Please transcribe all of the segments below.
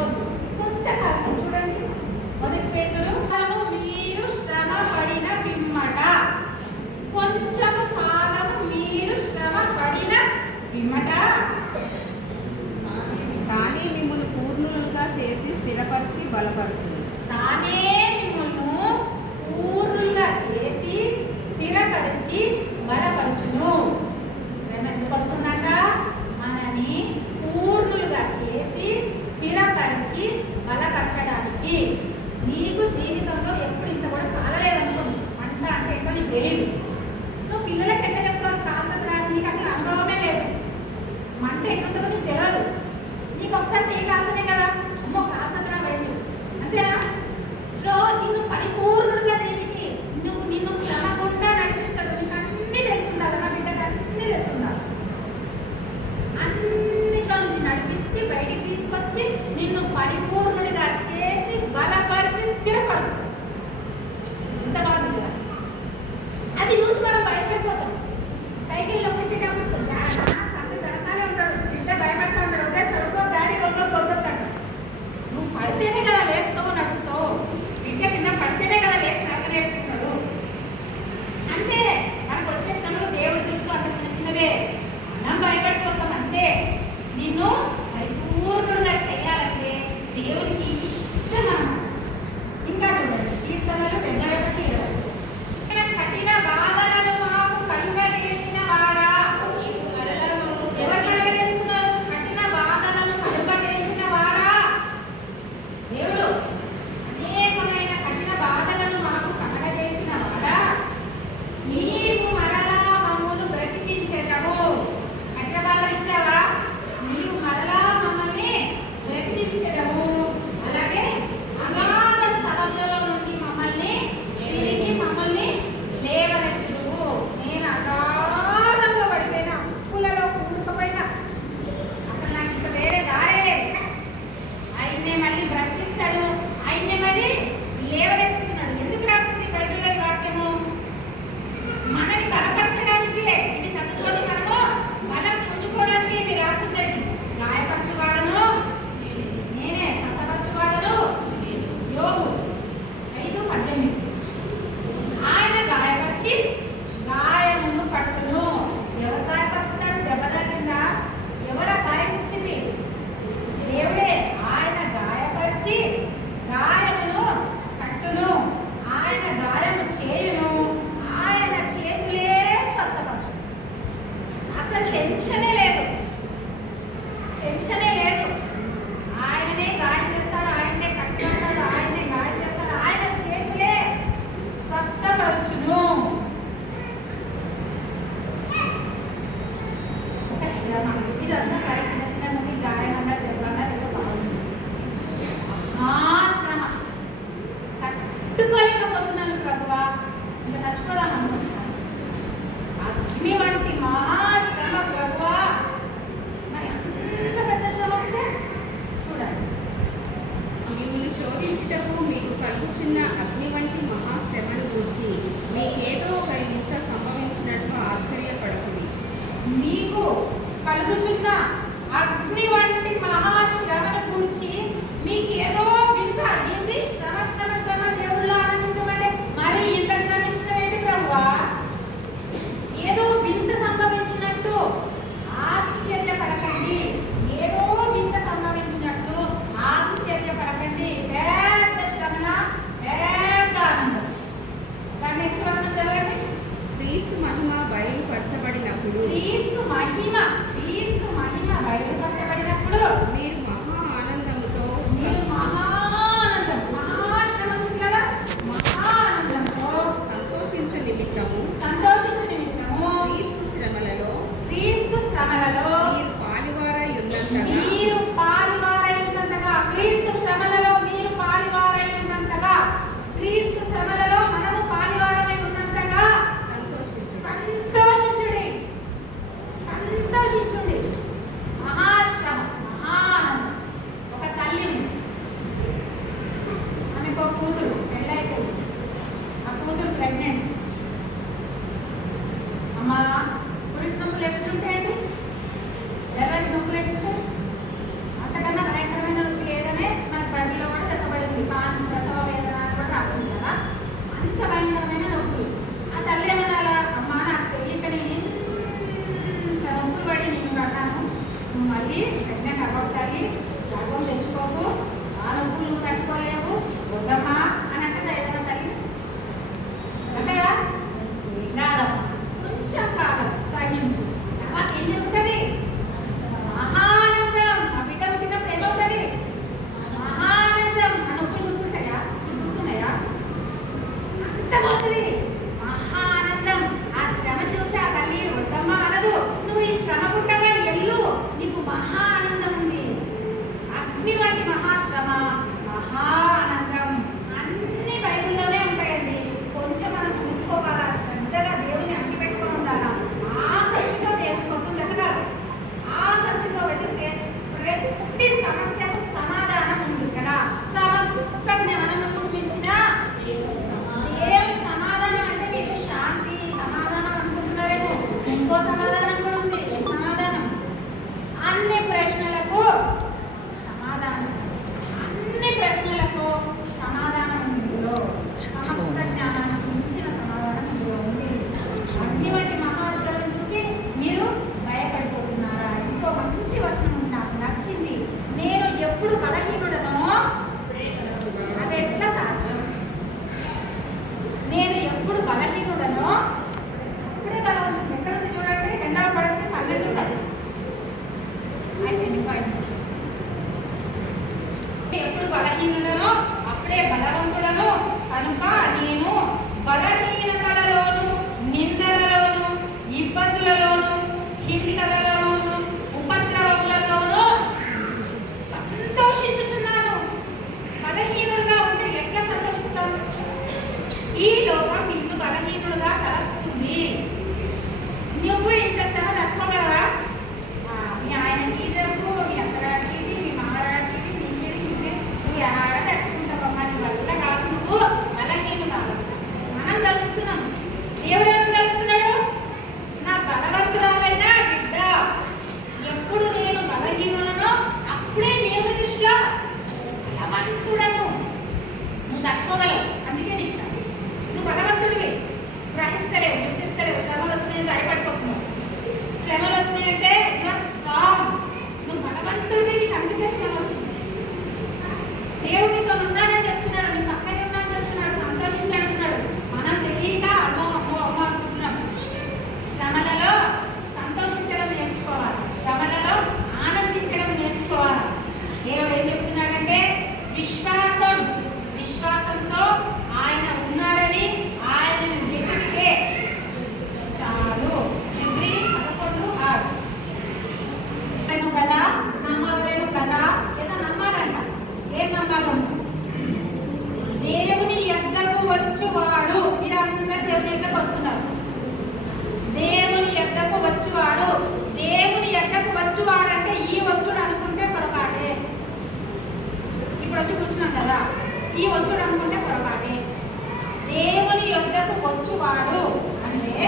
రోజు కొంతకాలం చూడండి. మొదటి పేతురు మీరు శ్రమ పడిన పిమ్మట, కొంచెము కాలము మీరు శ్రమ పడిన పిమ్మట తానే మిమ్మల్ని పూర్ణులుగా చేసి స్థిరపరిచి బలపరచును. తానే మిమ్మల్ని పూర్ణులుగా చేసి స్థిరపరిచి బలపరచును. శ్రమ ఎందుకు వస్తుందట? మనని పూర్ణులుగా చేసి స్థిరపరిచి బలపరచడానికి. నీకు జీవితంలో ఎప్పుడు ఇంత కూడా కాలలేదనుకోండి. మంట అంటే ఏంటో నీకు తెలియదు. నువ్వు పిల్లలకి ఎట్లా చెప్తావు కాలుతుంది రాదు, నీకు అసలు అనుభవమే లేదు. మంట ఎట్లుంటుందో నీకు తెలియదు. నీకు ఒకసారి చేయి కాలుతున్నాయి కదా, అమ్మో కాలుతుంది రా బయట, అంతేనా? సో నిన్ను పరిపూర్ణుడుగా దేనికి నిన్ను శ్రమకుండా నడిపిస్తాడు. నీకు అన్నీ తెలుసుండాలి. నా బిడ్డకు అన్నీ తెలుసుండాలి. అన్నిట్లో నుంచి నడిపించి బయటికి తీసుకొచ్చి నిన్ను పరిపూర్ణుడిగా చేసి బలపరిచి స్థిరపరుస్తాడు. ఎంత బాగుంది. అది చూసి మనం భయపడిపోతాం. సైకిల్లో వచ్చేటప్పుడు దడకానే ఉంటాడు, బిడ్డ భయపడతా ఉంటాడు. అదే చదువుకో డాడీ కొట్టొద్దంటాడు. నువ్వు పడితేనే కదా లేస్తావు, నడుస్తావు. బిడ్డ కింద పడితేనే కదా లేచి నడక నేర్చుకుంటాడు. అంతే మనకు వచ్చే శ్రమలు దేవుడి దృష్టిలో అంత చిన్న చిన్నవే. మనం భయపడిపోతాం అంతే. నిన్ను పరిపూర్ణుడుగా చేయాలంటే దేవునికి ఇష్టం అన్నమాట. ఇంకా చూడండి, కీర్తనలు 71:20. కఠిన బాధలను మాకు కలుగజేసిన వారా. ఎవరు కలుగజేస్తున్నారు? కఠిన బాధలను కలుగజేసిన వారా. దేవుడు అనేకమైన కఠిన బాధలను మాకు కలుగజేసిన వాడా, నీవు మరలా మమ్మల్ని బ్రతికించేటవు. కఠిన బాధలు ఇచ్చావా? నీవు మరలా మమ్మల్ని బ్రతికించేటవు. అలాగే అగాధ స్థలములలో నుండి మమ్మల్ని తిరిగి మమ్మల్ని లేవనెత్తుదువు. నేను అగాధంలో పడిపోయిన, అప్పులలో కూరుకుపోయిన, అసలు నాకు ఇంకా వేరే దారే లేదు. ఆయన్నే మళ్ళీ బ్రతికిస్తాడు, ఆయన్నే మళ్ళీ లేవనెత్తుతున్నాడు. ఎందుకు రాస్తుంది బైబిల్లో ఈ వాక్యము? మనని బలపరచడానికి. ఇది చదువుకొని మనము బలం పుంజుకోవడానికి ఇది రాస్తుంది. గాయపరచువాడను నేనే, స్వస్థపరచువాడను యోబు 5:18. ఆయన గాయపరిచి గాయమును కట్టును. ఎవరు గాయపరుస్తాడు? దెబ్బ తగిలిందా? ఎవరు ఆ గాయం ఇచ్చింది? దేవుడే. ఆయన గాయపరిచి గాయమును కట్టును. ఆయన గాయము చేయును. ఆయన చేతులే స్వస్థపరచు. అసలు టెన్షనే లేదు, టెన్షనే లేదు. ఆయననే గాయం చేస్తాడు, ఆయన్నే కట్టుకుంటాడు, ఆయన్నే గాయం చేస్తాడు. ఆయన చేతులే స్వస్థపరచును. ఒక శ్రమ ఇదంతా సరే, చిన్న చిన్న మంది గాయం అన్నారు, దెబ్బ అన్నారు, ఏదో బాగుంది. శ్రమ తట్టుకోలేకపోతున్నాను ప్రభువా, ఇంకా చచ్చిపోదాం అనుకుంటున్నాను. అగ్ని వంటి మహాశ్రమ ప్రభువా. మరి అంత పెద్ద శ్రమ వస్తే చూడండి. మిమ్మల్ని శోధించుటకు మీకు కలుగుచున్న అగ్ని వంటి మహాశ్రమను గూర్చి మీకేదో ఒక వింత సంభవించినట్లు ఆశ్చర్యపడకుడి. మీకు కలుగుచున్న అగ్ని వంటి మహాశ్రమను గురించి మీకేదో వింత. ఏంది? శ్రమ శ్రమ శ్రమ, దేవుళ్ళు ఆనందించమంటే మరి ఇంత శ్రమించడం ఏంటి ప్రభువా? ఏదో వింత సంభవించినట్టు ఆశ్చర్యపడకండి. ఏదో వింత సంభవించినట్టు ఆశ్చర్యపడకండి. పెద్ద శ్రమన పెద్ద ఆనందం. నెక్స్ట్ వచనం చదవండి. క్రీస్తు మహిమ బయలుపరచబడినప్పుడు క్రీస్తు మహిమ బయలుపరచబడినప్పుడు మీరు మహా ఆనందముతో మహాశ్రమ వచ్చింది కదా, మహానందంతో సంతోషించు నిమిత్తము క్రీస్తు శ్రమలలో మీరు పాలివారై ఉన్నంతగా క్రీస్తు శ్రమలలో మీరు పాలివారై ఉన్నంతగా, క్రీస్తు శ్రమలలో మనము పాలివారమై ఉన్నంతగా సంతోషించుడి. మహాశ్రమ, మహానందం. ఒక తల్లి ఉంది, ఆమెకు ఒక కూతురు పెళ్ళైపోయింది. ఆ కూతురు ప్రెగ్నెంట్. అమ్మా పురిటి నొప్పులు ఎట్లుంటాయండి? ఎవరికి నొప్పులు ఎట్లుంటాయి? తల్లి ప్రెగ్నెంట్ అవ్వకు తల్లి, గర్భం తెచ్చుకోకు, ఆ నొప్పులు నువ్వు తట్టుకోలేవు, వద్దమ్మా అని అంటదా ఏదైనా తల్లి? అంటదా? ఏం కాదమ్మా, కొంచెం కాలం సహించు. తర్వాత ఏం జరుగుతుంది? మహానందం. ఆ బిడ్డ పుట్టినప్పుడు ఏమవుతుంది? మహానందం. ఆ నొప్పులు గుర్తుంటాయా? గుర్తున్నాయా? అంత పోతుంది. మహానందం. ఆ శ్రమ చూసి ఆ తల్లి వద్దమ్మా అనదు. నువ్వు ఈ శ్రమ పుట్టగా ఎల్లు, నీకు మహా ఆనందం ఉంది. అగ్ని వంటి మహాశ్రమ, మహా ఆనందం అన్ని బైబిల్లోనే ఉంటాయండి. కొంచెం మనం చూసుకోవాలా, శ్రద్ధగా దేవుని అట్టి పెట్టుకొని ఉండాలా. ఆసక్తితో దేవుని కోసం వెతకాలి. ఆసక్తితో వెతికితే ప్రతి సమస్యకు సమాధానం ఉంది. ఇక్కడ సమస్త జ్ఞానముకు మించిన దేవుని సమాధానం అంటే మీకు శాంతి సమాధానం అనుకుంటున్నారేమో, ఇంకో సమాధానం కూడా ఉంది. ఏం సమాధానం? అన్ని ప్రశ్నలకు సమాధానం. అన్ని ప్రశ్నలకు సమాధానం ఉంది ఇందులో. సమస్త జ్ఞానానికి మించిన సమాధానం ఇందులో ఉంది. అన్ని వంటి మహాశ్రమను చూసి మీరు భయపడిపోతున్నారా? ఇంకో మంచి వచనం ఉంది, నాకు నచ్చింది. నేను ఎప్పుడు బలహీనుడనో అది ఎట్లా సాధ్యం? నేను ఎప్పుడు బలహీనుడనో అప్పుడే బలవంతుడు. ఎక్కడ ఉంది చూడండి, 2వ కొరింథీ 12:10. ఎప్పుడు బలహీనుడనో అప్పుడే బలవంతుడను. కనుక నేను బలహీనతలలోను, నిందలలోను, ఇబ్బందులలోను, హింసలలోను, ఉపద్రవములలోను సంతోషించుచున్నాను. బలహీనుడుగా ఉంటే ఎట్లా సంతోషిస్తాను? ఈ లోకం నిన్ను బలహీనుడుగా తలస్తుంది. నువ్వు ఇంత శ్రమ తట్టుకోగలవా? మీ ఆయనకి జబ్బు, మీ అత్తగారికి ఇది, మీ మామగారికి ఇది, నీది ఇది, నువ్వు ఆడ తట్టుకుంటావమ్మా. నీ వల్ల కాదు, నువ్వు బలహీనురాలు. మనం తలుస్తున్నాం. దేవుడు ఏమని తలుస్తున్నాడు? నా బలవంతురాలైన బిడ్డ. ఎప్పుడు నేను బలహీనులను అప్పుడే దేవుని దృష్టిలో బలవంతుడను. నువ్వు తట్టుకోగలవు, అందుకే నీకు శ్రమ. నువ్వు బలవంతుడివి, గ్రహిస్తలేవు, గుర్తిస్తలేవు. శ్రమలు వచ్చినాయి భయపడిపోతున్నావు. శ్రమలు వచ్చినాయంటే స్ట్రాంగ్, నువ్వు బలవంతుడివి, నీకు అందుకే శ్రమ వచ్చింది. దేవుడితో ఉన్నానని చెప్తున్నాడు, నీ పక్కనే ఉన్నానని చెప్తున్నాడు, సంతోషించి అంటున్నాడు. మనం తెలియక అమ్మో అమ్మో అమ్మో అనుకుంటున్నాం. శ్రమలలో సంతోషించడం నేర్చుకోవాలి, శ్రమలలో ఆనందించడం నేర్చుకోవాలి. దేవుడు ఏం చెప్తున్నాడంటే విశ్వాసంతో ఆయన ఉన్నాడని ఆయనను వెతికితే చాలు. ఫిబ్రవరి 11:6. కదా నమ్మలేను కదా, ఏదో నమ్మాలంట. ఏం నమ్మాలంట? దేవుని యొద్దకు వచ్చువాడు. మీరందరూ దేవుని యొద్దకు వస్తున్నారు. దేవుని యొద్దకు వచ్చువాడు. దేవుని యొద్దకు వచ్చువాడు అంటే ఈ వచ్చుడు అనుకుంటే పొరపాటే. ఇప్పుడు వచ్చి కూర్చున్నాం కదా, ఈ వచ్చుడు అనుకుంటే పొరపాటే. దేవుని యొద్దకు వచ్చువాడు అంటే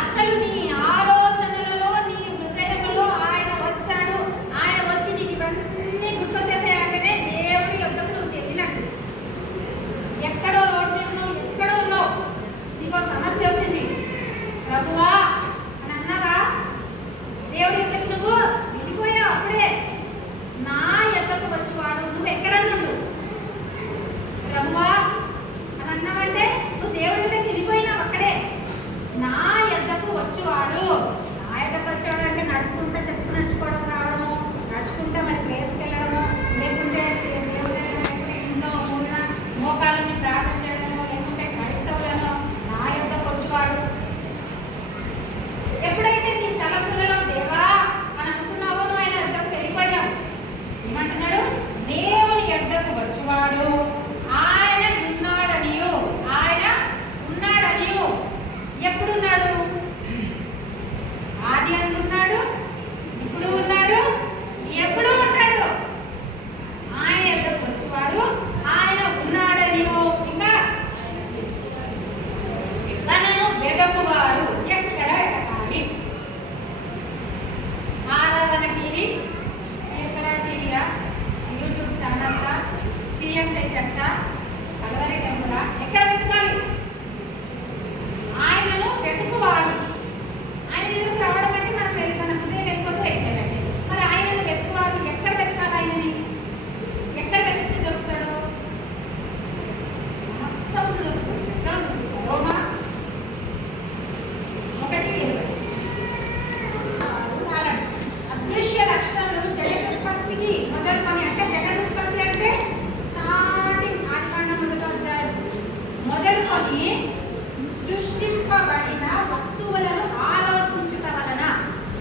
అసలు నీ ఆలోచనలలో, నీ హృదయంలో ఆయన వచ్చాడు. ఆయన వచ్చి నీకు ఇవన్నీ గుర్తొచ్చేసాయంటేనే దేవుని యొద్దకు నువ్వు వెళ్ళినట్టు. ఎక్కడో రోడ్డు మీద నువ్వు ఎక్కడో ఉన్నావు, నీకు సమస్య వచ్చింది, ప్రభువా అని అన్నావా? దేవుడి యొద్దకు నువ్వు వెళ్ళిపోయావు. అప్పుడే నా యొద్దకు వచ్చేవాడు. నువ్వు ఎక్కడ నుండు ప్రభువా అని అన్నావంటే నువ్వు దేవుడి దగ్గరికి వెళ్ళిపోయినావు. అక్కడే నా యొద్దకు వచ్చేవాడు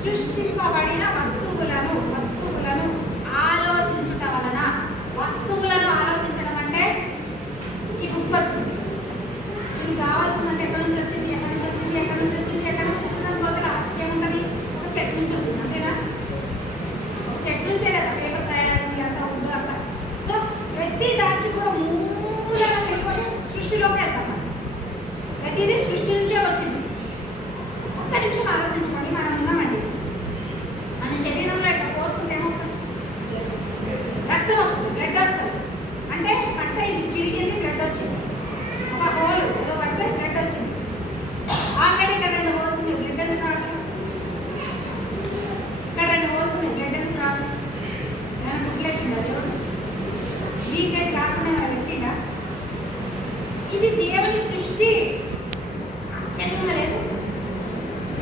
సృష్టింపబడిన వస్తువులను ఆలోచించుట వలన. వస్తువులను ఆలోచించడం అంటే ఈ బుక్ వచ్చింది, ఇది కావాల్సిందంటే ఎక్కడి నుంచి వచ్చింది అని పోతే రాజకీయం ఉంటుంది. ఒక చెట్టు నుంచి వచ్చింది, అంతేనా? ఒక చెట్టు నుంచే కదా పేపర్ తయారైంది, అంతా ఉందో అంతా. సో ప్రతి దానికి కూడా మూలంగా వెళ్ళిపోయి సృష్టిలోకి వెళ్తాం. ప్రతిదీ సృష్టి నుంచే వచ్చింది. ఒక్క నిమిషం ఆలోచించుకోండి, మనం ఉన్నామండి, మన శరీరంలో ఇట్లా పోసుకుంటే ఏమొస్తుంది? రక్తం వస్తుంది, బ్లడ్ వస్తుంది. అంటే పంట ఇది చిరిగింది, బ్లడ్ వచ్చింది. ఒక హోల్ ఏదో పడితే బ్లడ్ వచ్చింది. ఆల్రెడీ ఇక్కడ 2 హోల్స్ ఉన్నాయి, బ్లడ్ ఎందుకు రావట్లేదు? ఇక్కడ 2 హోల్స్ ఉన్నాయి, బ్లడ్ ఎందుకు రావట్లేదు? ఏమైనా కుట్లేసిందా దేవుడు? లీకేజ్ కాకుండా మనం పెట్టిందా? ఇది దేవుని సృష్టి. ఆశ్చర్యంగా లేదు?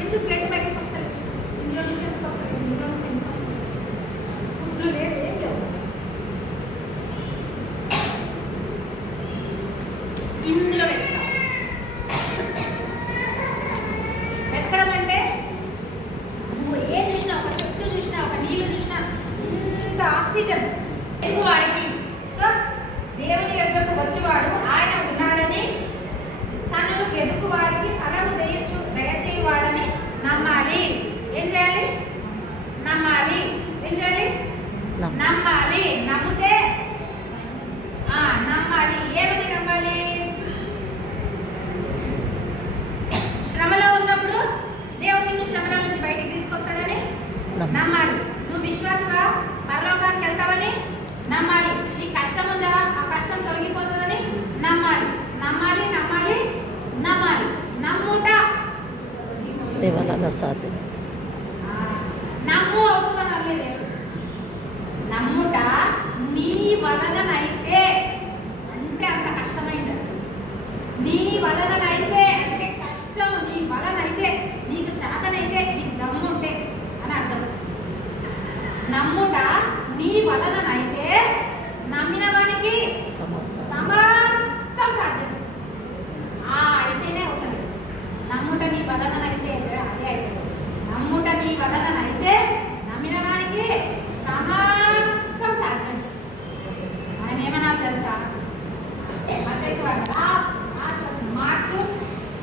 ఎందుకు బ్లడ్ బయటకు వస్తలేదు? ఇందులో నుంచి ఎందుకు వస్తలేదు? ఇందులో నుంచి ఎందుకు వస్తలేదు? కుట్లు లేవు, ఏం లేవు. ఇందులో వెతకడం అంటే నువ్వు ఏం చూసినా, ఒక చెట్టు చూసినా, ఒక నీళ్ళు చూసినా, ఇంత ఆక్సిజన్ ఎక్కువ వారికి. సో దేవుని యొద్దకు వచ్చేవాడు ఆయన ఉన్నాడని, తనను వెతుకు వారికి ఫలము దయచేయవాడని నమ్మాలి. ఏం చేయాలి? నమ్మాలి. ఏం చేయాలి? నమ్మాలి. నమ్మితే నమ్మాలి. ఏమని నమ్మాలి? శ్రమలో ఉన్నప్పుడు దేవుడు నిన్ను శ్రమల నుంచి బయటికి తీసుకొస్తాడని నమ్మాలి. నువ్వు విశ్వాసంగా పరలోకానికి వెళ్తావని నమ్మాలి. నీ కష్టం ఉందా, ఆ కష్టం తొలగిపోతుందని నమ్మాలి. నమ్మాలి, నమ్మాలి, నమ్మాలి. నమ్ముట దేవాలగా సాధ్యం. నమ్ము అవుతుందని అనలేదు దేవుడు. నమ్ముట నీ వలననైతే, అంటే అంత కష్టమైంది. నీ వలననైతే అంటే కష్టం, నీ వలనైతే, నీకు చేతనైతే, నీకు దమ్ముంటే అని అర్థం. నమ్ముట నీ వలననైతే నమ్మిన వానికి సమస్తం సాధ్యం. అయితేనే అవుతుంది. నమ్ముట నీ వలననైతే అదే అవుతుంది. నమ్ముట నీ వలననైతే నమ్మిన వానికి సమస్తం సాధ్యం. మనం ఏమన్నా తెలుసా? మార్కు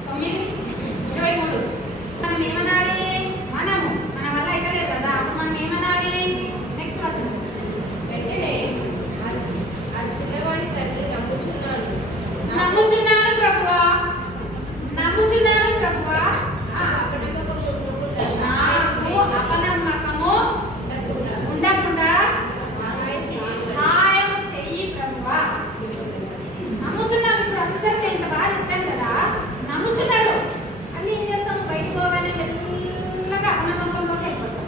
9:23 మనం ఏమనాలి? మన వల్ల అయితే లేదు కదా, అప్పుడు మనం ఏమనాలి? నెక్స్ట్ వచ్చిన వెంటనే ఆ చిన్నవాడి తండ్రి నమ్ముచున్నాను ప్రభువా, నమ్ముచున్నాను ప్రభువా, నాకు అపనమ్మకము ఉండకుండా సహాయం చెయ్యి ప్రభువా. నమ్ముతున్నాం. ఇప్పుడు అందరికీ ఇంత బాగా చెప్పాం కదా, నమ్ముచున్నారు. అన్నీ ఏం చేస్తాము? బయటికి పోగానే మెల్లగా అపనమ్మకంలోకి వెళ్ళిపోతాం.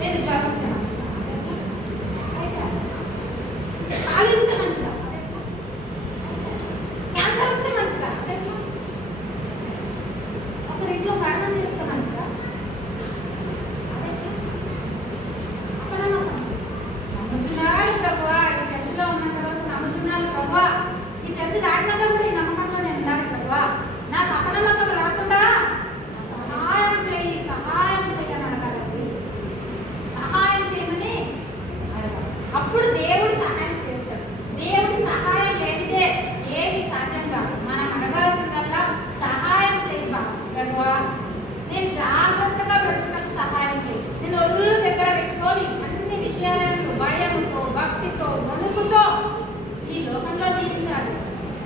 లేదు జ్వరం వస్తే పాలు ఇంత మంచిదా? క్యాన్సర్ వస్తే మంచిదా? ఒకరింట్లో మరణం జరిగితే మంచిదా? అపనమ్మకం. నమ్ముచున్నారు ప్రభువా, ఈ చర్చిలో ఉన్నంత వరకు నమ్ముచున్నారు ప్రభువా, ఈ చర్చి దాటినాక కూడా ఈ నమ్మకంలో నేను ఉండాలి ప్రభువా, నాకు అపనమ్మకం రాకుండా సహాయం చేయి అని అడగాలండి. సహాయం చేయమని అడగాలి. అప్పుడు దేవుడు సహాయం చేస్తాడు. దేవుడి సహాయం లేనిదే ఏది సాధ్యం కాదు. మనం అడగాల్సిందల్లా సహాయం చేయి ప్రభువా, నేను జాగ్రత్తగా బ్రతుకుటకు సహాయం చేయి. నేను ఒళ్ళు దగ్గర పెట్టుకొని అన్ని విషయాలను భయముతో, భక్తితో, వణుకుతో ఈ లోకంలో జీవించాలి.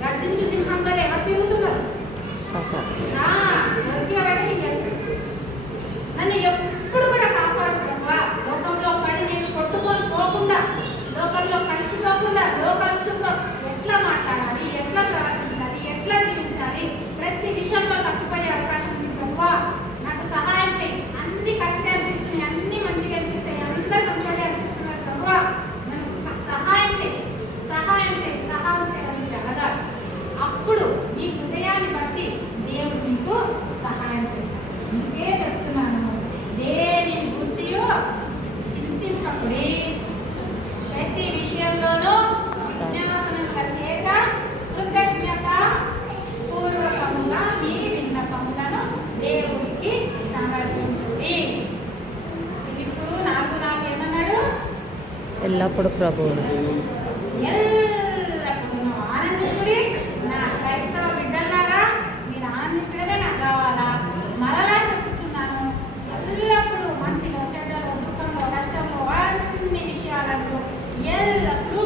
గర్జించు సింహంలో ఎవరు తిరుగుతున్నారు? నన్ను ఎప్పుడు కూడా కాపాడు ప్రభువా. లోకంలో పడి నేను కొట్టుకొని పోకుండా, లోకంలో కలిసిపోకుండా, లోకస్తులతో ఎట్లా మాట్లాడాలి, ఎట్లా ప్రవర్తించాలి, ఎట్లా జీవించాలి, ప్రతి విషయంలో తప్పిపోయే అవకాశం ఉంది ప్రభువా. నాకు సహాయం చేయి. అన్ని కరెక్టే అనిపిస్తున్నాయి, అన్ని మంచిగా అనిపిస్తాయి, అందరు మంచిగా అనిపిస్తున్నారు ప్రభువా, నన్ను సహాయం చేయి, సహాయం చేయి, సహాయం చేయడానికి అడగాలి. అప్పుడు మీ హృదయాన్ని బట్టి దేవుడు మీకు సహాయం చేస్తాడు. అందుకే చెప్తున్నాను, దేవుడు ఎల్లప్పుడూ ప్రభువును ఎల్లప్పుడూ ఆనందించుడి. నా క్రైస్తవ బిడ్డలారా, మీరు ఆనందించడమే నాకు కావాలా? మరలా చెప్పుచున్నాను, ఎల్లప్పుడూ మంచిలో, చెడ్డలో, దుఃఖంలో, కష్టంలో, అన్ని విషయాలలో ఎల్లప్పుడూ